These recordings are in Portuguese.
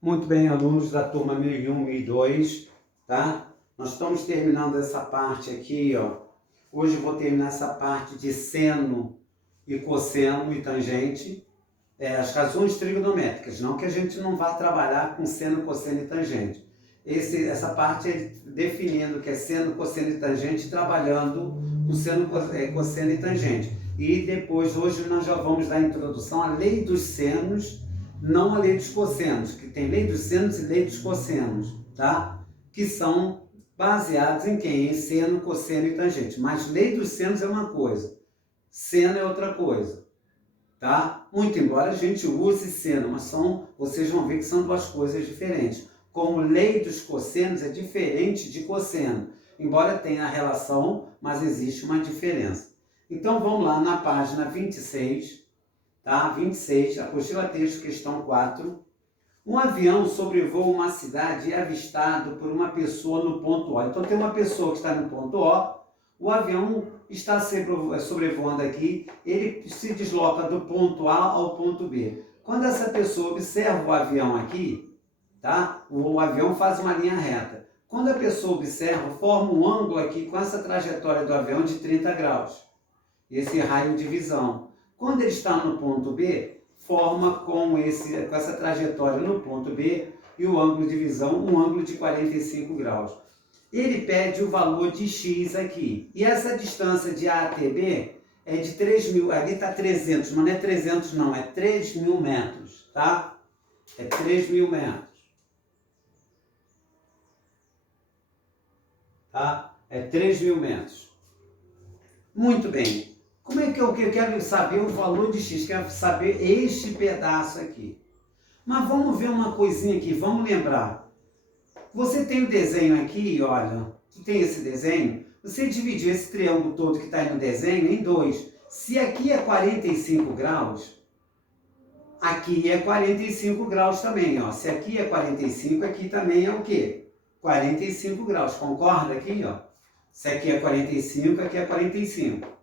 Muito bem, alunos da turma 1001, 1002, tá? Nós estamos terminando essa parte aqui, ó. Hoje eu vou terminar essa parte de seno e cosseno e tangente, as razões trigonométricas, não que a gente não vá trabalhar com seno, cosseno e tangente. Essa parte é definindo o que é seno, cosseno e tangente, trabalhando com seno, cosseno e tangente. E depois, hoje, nós já vamos dar a introdução à lei dos senos, não a lei dos cossenos, que tem lei dos senos e lei dos cossenos, tá? Que são baseados em quem? Em seno, cosseno e tangente. Mas lei dos senos é uma coisa, seno é outra coisa, tá? Muito embora a gente use seno, mas vocês vão ver que são duas coisas diferentes. Como lei dos cossenos é diferente de cosseno, embora tenha a relação, mas existe uma diferença. Então vamos lá na página 26, tá? 26, apostila texto, questão 4. Um avião sobrevoa uma cidade e é avistado por uma pessoa no ponto O. Então tem uma pessoa que está no ponto O avião está sobrevoando aqui, ele se desloca do ponto A ao ponto B. Quando essa pessoa observa o avião aqui, tá? O avião faz uma linha reta. Quando a pessoa observa, forma um ângulo aqui com essa trajetória do avião de 30 graus. Esse raio de visão. Quando ele está no ponto B, forma com essa trajetória no ponto B e o ângulo de visão, um ângulo de 45 graus. Ele pede o valor de x aqui. E essa distância de A até B é de 3.000, ali está 300, mas não é 300 não, é 3.000 metros, tá? É 3.000 metros. Tá? É 3.000 metros. Muito bem. Como é que eu quero saber o valor de x? Quero saber este pedaço aqui. Mas vamos ver uma coisinha aqui, vamos lembrar. Você tem o desenho aqui, olha, tem esse desenho, você dividiu esse triângulo todo que está aí no desenho em dois. Se aqui é 45 graus, aqui é 45 graus também, ó. Se aqui é 45, aqui também é o quê? 45 graus, concorda aqui, ó? Se aqui é 45, aqui é 45.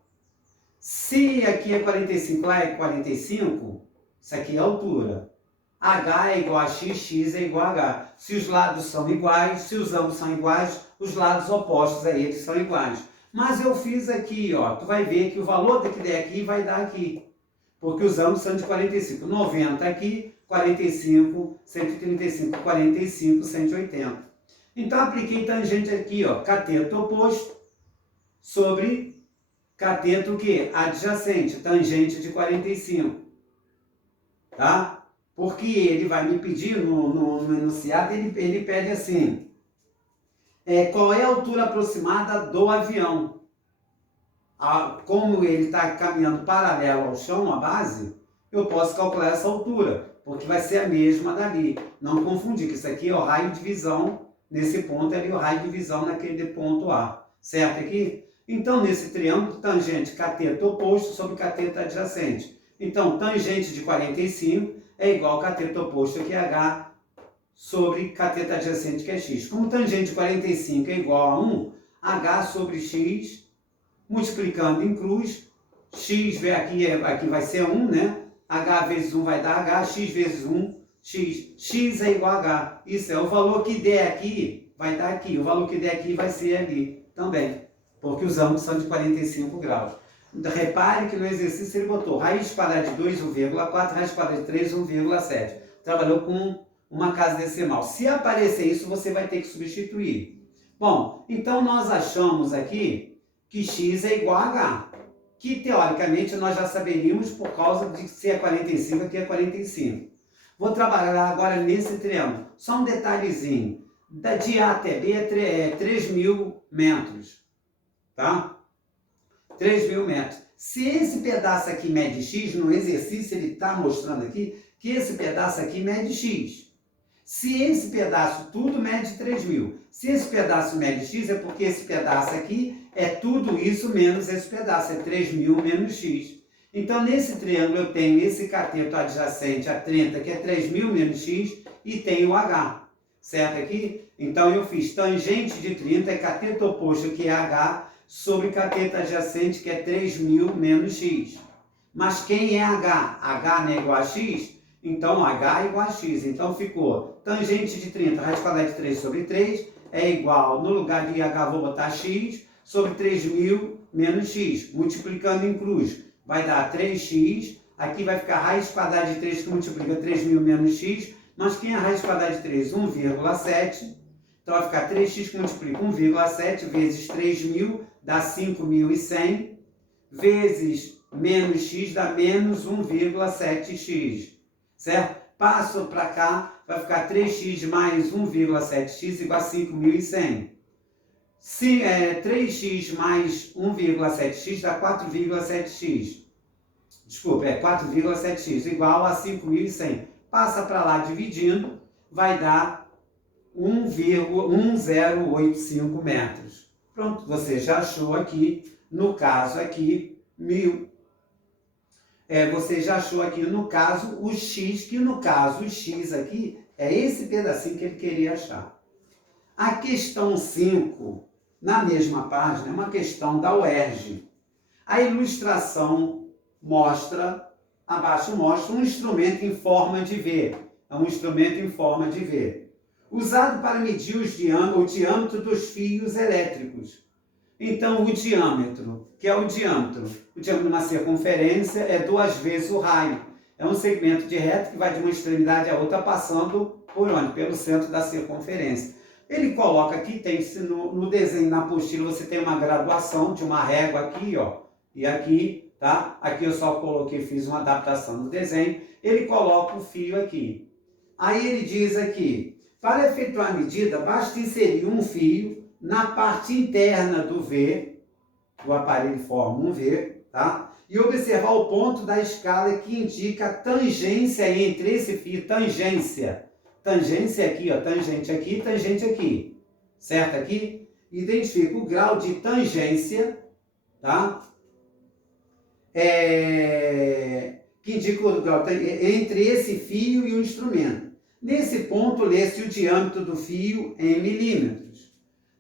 Se aqui é 45, lá é 45, isso aqui é a altura. H é igual a x, x é igual a h. Se os lados são iguais, se os ângulos são iguais, os lados opostos a eles são iguais. Mas eu fiz aqui, ó, tu vai ver que o valor que der aqui vai dar aqui. Porque os ângulos são de 45. 90 aqui, 45, 135, 45, 180. Então, apliquei tangente aqui, ó, cateto oposto sobre cateto o quê? Adjacente, tangente de 45. Tá? Porque ele vai me pedir, no enunciado, ele pede assim, qual é a altura aproximada do avião? Como ele está caminhando paralelo ao chão, à base, eu posso calcular essa altura, porque vai ser a mesma dali. Não confundir, que isso aqui é o raio de visão, nesse ponto é ali o raio de visão naquele ponto A. Certo aqui? Então, nesse triângulo, tangente cateto oposto sobre cateto adjacente. Então, tangente de 45 é igual ao cateto oposto, que é H, sobre cateto adjacente, que é X. Como tangente de 45 é igual a 1, H sobre X, multiplicando em cruz, X aqui vai ser 1, né? H vezes 1 vai dar H, X vezes 1, X. X é igual a H. Isso é o valor que der aqui, vai dar aqui. O valor que der aqui vai ser ali também, porque os ângulos são de 45 graus. Repare que no exercício ele botou raiz quadrada de 2, 1,4, raiz quadrada de 3, 1,7. Trabalhou com uma casa decimal. Se aparecer isso, você vai ter que substituir. Bom, então nós achamos aqui que x é igual a h, que teoricamente nós já saberíamos por causa de se é 45, aqui é 45. Vou trabalhar agora nesse triângulo. Só um detalhezinho. De A até B é 3.000 metros. Tá? 3.000 metros. Se esse pedaço aqui mede x, no exercício ele está mostrando aqui que esse pedaço aqui mede x. Se esse pedaço tudo mede 3.000. Se esse pedaço mede x, é porque esse pedaço aqui é tudo isso menos esse pedaço, é 3.000 menos x. Então, nesse triângulo eu tenho esse cateto adjacente a 30, que é 3.000 menos x, e tenho o h. Certo aqui? Então, eu fiz tangente de 30, é cateto oposto, que é h, sobre cateto adjacente, que é 3.000 menos x. Mas quem é h? H não é igual a x? Então, h igual a x. Então, ficou tangente de 30, raiz quadrada de 3 sobre 3 é igual, no lugar de h, vou botar x, sobre 3.000 menos x. Multiplicando em cruz, vai dar 3x. Aqui vai ficar raiz quadrada de 3, que multiplica 3.000 menos x. Mas quem é a raiz quadrada de 3? 1,7. Então, vai ficar 3x que multiplica 1,7 vezes 3.000, dá 5.100, vezes menos x dá menos 1,7x, certo? Passo para cá, vai ficar 3x mais 1,7x igual a 5.100. 3x mais 1,7x dá 4,7x. Desculpa, 4,7x igual a 5.100. Passa para lá dividindo, vai dar 1,1085 metros. Pronto, você já achou aqui, no caso aqui, 1.000. Você já achou aqui no caso o x, que no caso o x aqui é esse pedacinho que ele queria achar. A questão 5, na mesma página, é uma questão da UERJ. A ilustração mostra, abaixo mostra um instrumento em forma de V. É um instrumento em forma de V, usado para medir o diâmetro dos fios elétricos. Então, o diâmetro, que é o diâmetro de uma circunferência é 2 vezes o raio. É um segmento de reto que vai de uma extremidade à outra, passando por onde? Pelo centro da circunferência. Ele coloca aqui, tem no desenho, na apostila, você tem uma graduação de uma régua aqui, ó, e aqui, tá? Aqui eu só coloquei, fiz uma adaptação no desenho. Ele coloca o fio aqui. Aí ele diz aqui, para efetuar a medida, basta inserir um fio na parte interna do V, do aparelho forma um V, tá? E observar o ponto da escala que indica a tangência entre esse fio, tangência aqui, ó, tangente aqui, certo aqui? Identifica o grau de tangência, tá? Que indica o grau entre esse fio e o instrumento. Nesse ponto, lê-se o diâmetro do fio em milímetros.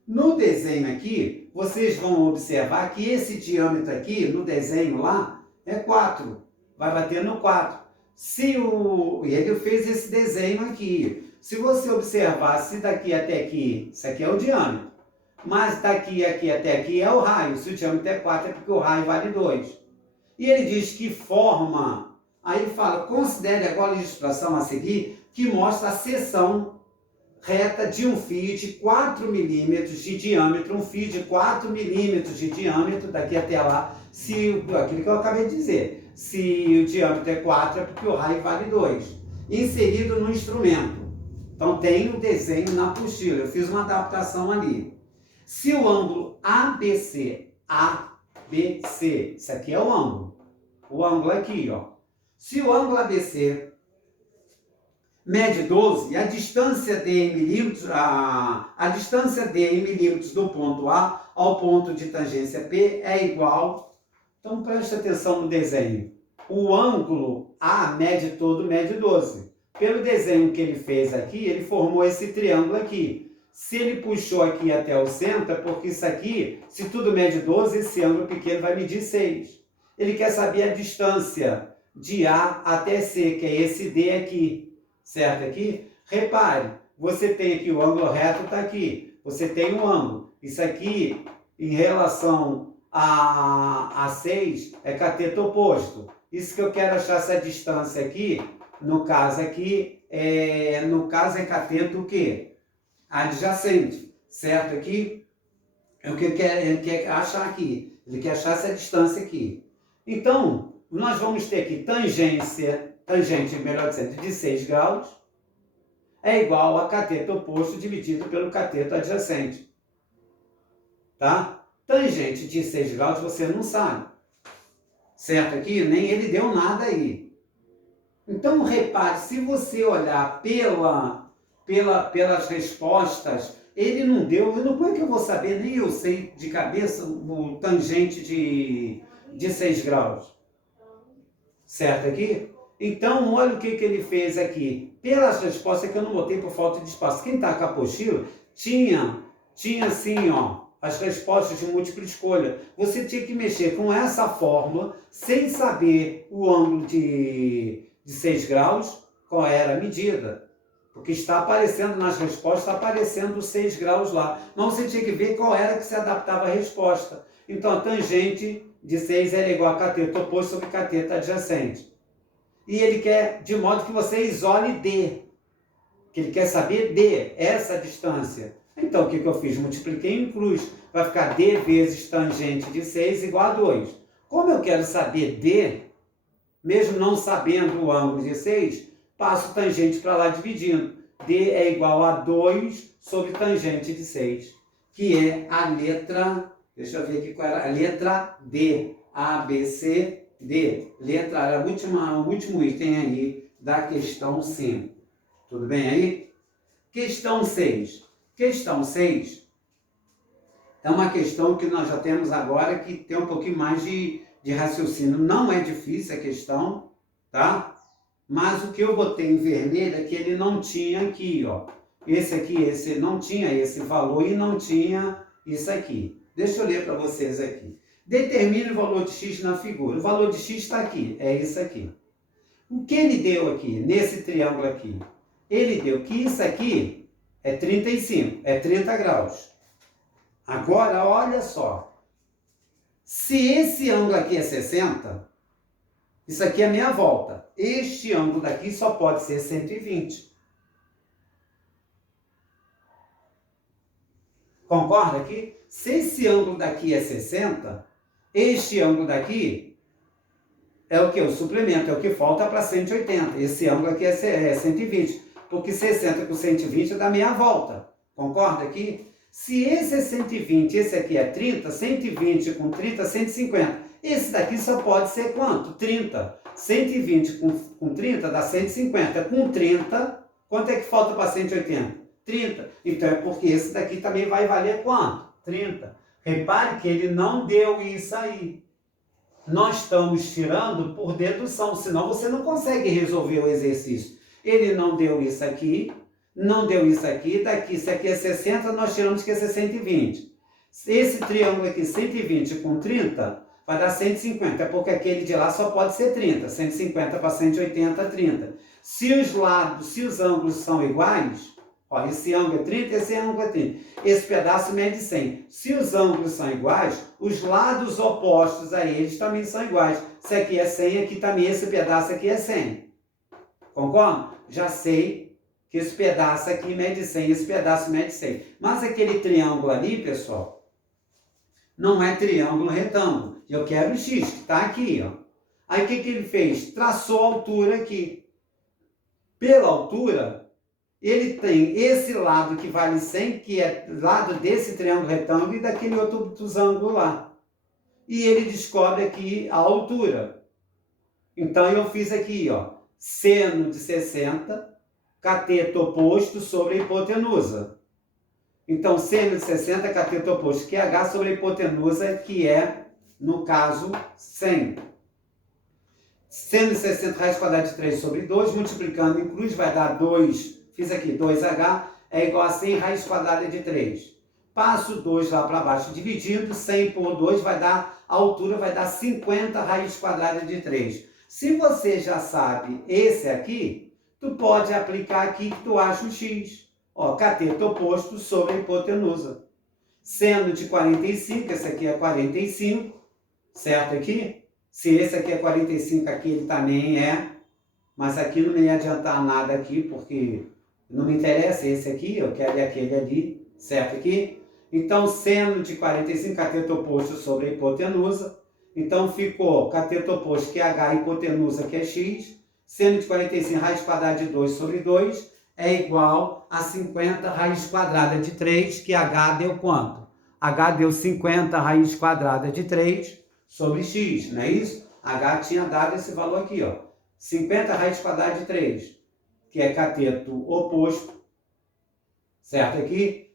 No desenho aqui, vocês vão observar que esse diâmetro aqui, no desenho lá, é 4. Vai bater no 4. E ele fez esse desenho aqui. Se você observar, se daqui até aqui, isso aqui é o diâmetro. Mas daqui até aqui é o raio. Se o diâmetro é 4, é porque o raio vale 2. E ele diz que forma... Aí ele fala, considere agora a ilustração a seguir, que mostra a seção reta de um fio de 4 milímetros de diâmetro, um fio de 4 milímetros de diâmetro, daqui até lá, aquilo que eu acabei de dizer, se o diâmetro é 4, é porque o raio vale 2, inserido no instrumento. Então tem o desenho na apostila, eu fiz uma adaptação ali. Se o ângulo ABC, isso aqui é o ângulo aqui, ó. Se o ângulo ABC mede 12, a distância D em milímetros, a distância D em milímetros do ponto A ao ponto de tangência P é igual. Então preste atenção no desenho. O ângulo A mede 12. Pelo desenho que ele fez aqui, ele formou esse triângulo aqui. Se ele puxou aqui até o centro, é porque isso aqui, se tudo mede 12, esse ângulo pequeno vai medir 6. Ele quer saber a distância de A até C, que é esse D aqui. Certo aqui? Repare, você tem aqui o ângulo reto, está aqui. Você tem um ângulo. Isso aqui, em relação a 6, é cateto oposto. Isso que eu quero achar, essa distância aqui, no caso aqui, é cateto o quê? Adjacente. Certo aqui? É o que ele quer achar aqui. Ele quer achar essa distância aqui. Então, nós vamos ter aqui tangente, melhor dizendo, de 6 graus, é igual a cateto oposto dividido pelo cateto adjacente. Tá? Tangente de 6 graus você não sabe. Certo aqui? Nem ele deu nada aí. Então, repare, se você olhar pelas respostas, ele não deu, como é que eu vou saber? Nem eu sei de cabeça o tangente de 6 graus. Certo aqui? Então, olha o que ele fez aqui. Pelas respostas que eu não botei por falta de espaço. Quem está com a apostila tinha assim, ó, as respostas de múltipla escolha. Você tinha que mexer com essa fórmula, sem saber o ângulo de 6 graus, qual era a medida. Porque está aparecendo nas respostas, está aparecendo 6 graus lá. Mas você tinha que ver qual era que se adaptava à resposta. Então, a tangente de 6 era igual a cateto oposto sobre cateto adjacente. E ele quer, de modo que você isole D. Que ele quer saber D, essa distância. Então, o que eu fiz? Multipliquei em cruz. Vai ficar D vezes tangente de 6 igual a 2. Como eu quero saber D, mesmo não sabendo o ângulo de 6, passo tangente para lá dividindo. D é igual a 2 sobre tangente de 6, que é a letra, deixa eu ver aqui qual era, a letra D. A, B, C, D. Letra A, o último item aí da questão 5. Tudo bem aí? Questão 6. Questão 6 é uma questão que nós já temos agora que tem um pouquinho mais de raciocínio. Não é difícil a questão, tá? Mas o que eu botei em vermelho é que ele não tinha aqui, ó. Esse não tinha esse valor e não tinha isso aqui. Deixa eu ler para vocês aqui. Determine o valor de x na figura. O valor de x está aqui, é isso aqui. O que ele deu aqui, nesse triângulo aqui? Ele deu que isso aqui é 35, é 30 graus. Agora, olha só. Se esse ângulo aqui é 60, isso aqui é meia volta. Este ângulo daqui só pode ser 120. Concorda aqui? Se esse ângulo daqui é 60, este ângulo daqui é o que? O suplemento, é o que falta para 180. Esse ângulo aqui é 120, porque 60 com 120 dá meia volta. Concorda aqui? Se esse é 120, esse aqui é 30, 120 com 30, 150. Esse daqui só pode ser quanto? 30. 120 com 30 dá 150. Com 30, quanto é que falta para 180? 30. Então é porque esse daqui também vai valer quanto? 30. Repare que ele não deu isso aí. Nós estamos tirando por dedução, senão você não consegue resolver o exercício. Ele não deu isso aqui, não deu isso aqui, daqui, isso aqui é 60, nós tiramos que é 120. Esse triângulo aqui, 120 com 30, vai dar 150, é porque aquele de lá só pode ser 30. 150 para 180, 30. Se os lados, se os ângulos são iguais, ó, esse ângulo é 30, esse ângulo é 30. Esse pedaço mede 100. Se os ângulos são iguais, os lados opostos a eles também são iguais. Se aqui é 100, aqui também, esse pedaço aqui é 100. Concorda? Já sei que esse pedaço aqui mede 100, esse pedaço mede 100. Mas aquele triângulo ali, pessoal, não é triângulo retângulo. Eu quero o x, que está aqui, ó. Aí o que ele fez? Traçou a altura aqui. Pela altura, ele tem esse lado que vale 100, que é lado desse triângulo retângulo e daquele outro ângulo lá. E ele descobre aqui a altura. Então eu fiz aqui, ó, seno de 60, cateto oposto sobre a hipotenusa. Então, seno de 60, cateto oposto, que é h sobre a hipotenusa, que é, no caso, 100. Seno de 60 raiz quadrada de 3 sobre 2, multiplicando em cruz, vai dar 2, fiz aqui 2h, é igual a 100 raiz quadrada de 3. Passo 2 lá para baixo, dividindo, 100 por 2 vai dar, a altura vai dar 50 raiz quadrada de 3. Se você já sabe esse aqui, tu pode aplicar aqui que tu acha o x. Ó, cateto oposto sobre a hipotenusa. Seno de 45, esse aqui é 45, certo aqui? Se esse aqui é 45, aqui ele também é, mas aqui não me ia adiantar nada aqui, porque não me interessa esse aqui, eu quero aquele ali, certo aqui? Então, seno de 45, cateto oposto sobre a hipotenusa. Então, ficou cateto oposto, que é h, hipotenusa, que é x. Seno de 45, raiz quadrada de 2 sobre 2, é igual a 50 raiz quadrada de 3, que h deu quanto? H deu 50 raiz quadrada de 3 sobre x, não é isso? H tinha dado esse valor aqui, ó. 50 raiz quadrada de 3, que é cateto oposto, certo aqui?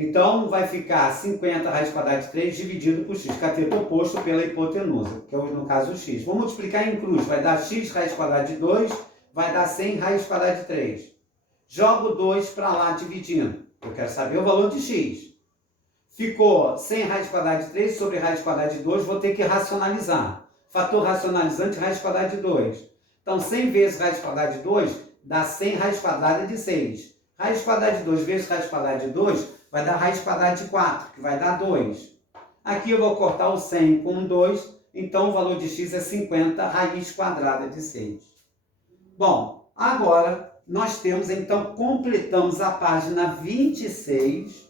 Então, vai ficar 50 raiz quadrada de 3 dividido por x, cateto oposto pela hipotenusa, que é, no caso, o x. Vamos multiplicar em cruz, vai dar x raiz quadrada de 2, vai dar 100 raiz quadrada de 3. Jogo 2 para lá dividindo. Eu quero saber o valor de x. Ficou 100 raiz quadrada de 3 sobre raiz quadrada de 2, vou ter que racionalizar. Fator racionalizante, raiz quadrada de 2. Então, 100 vezes raiz quadrada de 2 dá 100 raiz quadrada de 6. Raiz quadrada de 2 vezes raiz quadrada de 2 vai dar raiz quadrada de 4, que vai dar 2. Aqui eu vou cortar o 100 com 2, então o valor de x é 50 raiz quadrada de 6. Bom, agora nós temos, então, completamos a página 26,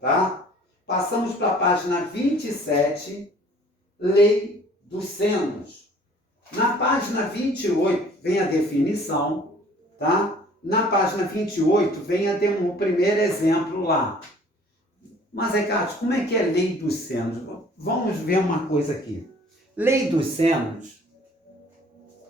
tá? Passamos para a página 27, lei dos senos. Na página 28 vem a definição, tá? Na página 28 vem o primeiro exemplo lá. Mas, Ricardo, como é que é a lei dos senos? Vamos ver uma coisa aqui. Lei dos senos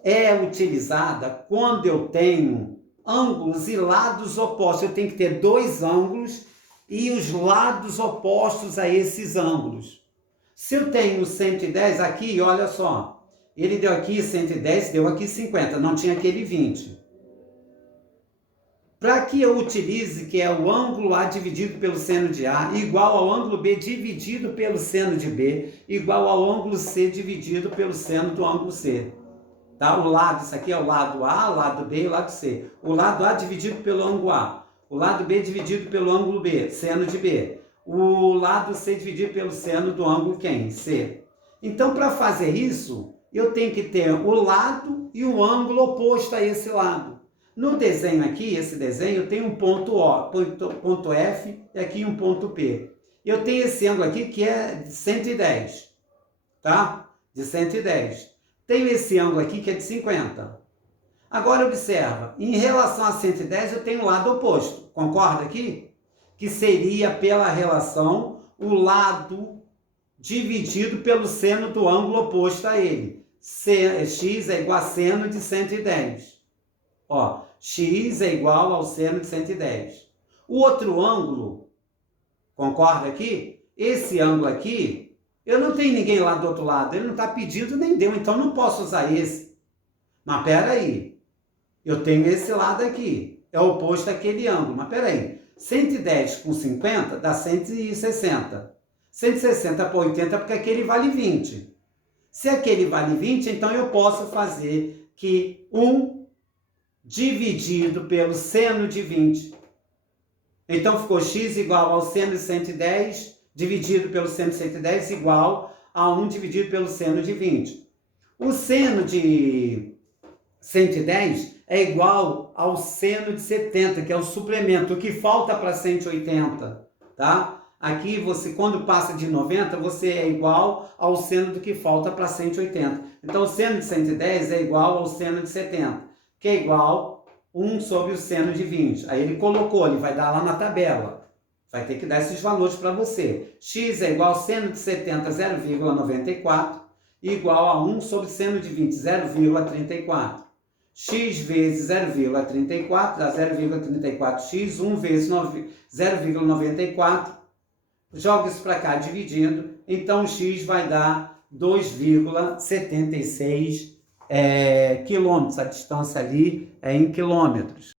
é utilizada quando eu tenho ângulos e lados opostos. Eu tenho que ter dois ângulos e os lados opostos a esses ângulos. Se eu tenho 110 aqui, olha só, ele deu aqui 110, deu aqui 50, não tinha aquele 20. Para que eu utilize que é o ângulo A dividido pelo seno de A igual ao ângulo B dividido pelo seno de B igual ao ângulo C dividido pelo seno do ângulo C. Tá? O lado, isso aqui é o lado A, o lado B e o lado C. O lado A dividido pelo ângulo A. O lado B dividido pelo ângulo B, seno de B. O lado C dividido pelo seno do ângulo quem? C. Então, para fazer isso, eu tenho que ter o lado e o ângulo oposto a esse lado. No desenho aqui, esse desenho, tem um ponto O, ponto F e aqui um ponto P. Eu tenho esse ângulo aqui que é de 110, tá? De 110. Tenho esse ângulo aqui que é de 50. Agora observa, em relação a 110 eu tenho o lado oposto, concorda aqui? Que seria pela relação o lado dividido pelo seno do ângulo oposto a ele. X é igual a seno de 110. Ó, x é igual ao seno de 110. O outro ângulo, concorda aqui? Esse ângulo aqui, eu não tenho ninguém lá do outro lado, ele não está pedindo nem deu, então não posso usar esse. Mas peraí, eu tenho esse lado aqui, é oposto àquele ângulo, mas peraí, 110 com 50 dá 160. 160 por 80 porque aquele vale 20. Se aquele vale 20, então eu posso fazer que 1 dividido pelo seno de 20. Então ficou x igual ao seno de 110 dividido pelo seno de 110 igual a 1 dividido pelo seno de 20. O seno de 110 é igual ao seno de 70, que é o suplemento, o que falta para 180, tá? Aqui, você, quando passa de 90, você é igual ao seno do que falta para 180. Então, o seno de 110 é igual ao seno de 70, que é igual 1 sobre o seno de 20. Aí ele colocou, ele vai dar lá na tabela. Vai ter que dar esses valores para você. X é igual ao seno de 70, 0,94, igual a 1 sobre seno de 20, 0,34. X vezes 0,34 dá 0,34x, 1 vezes 0,94. Joga isso para cá dividindo, então x vai dar 2,76 quilômetros. A distância ali é em quilômetros.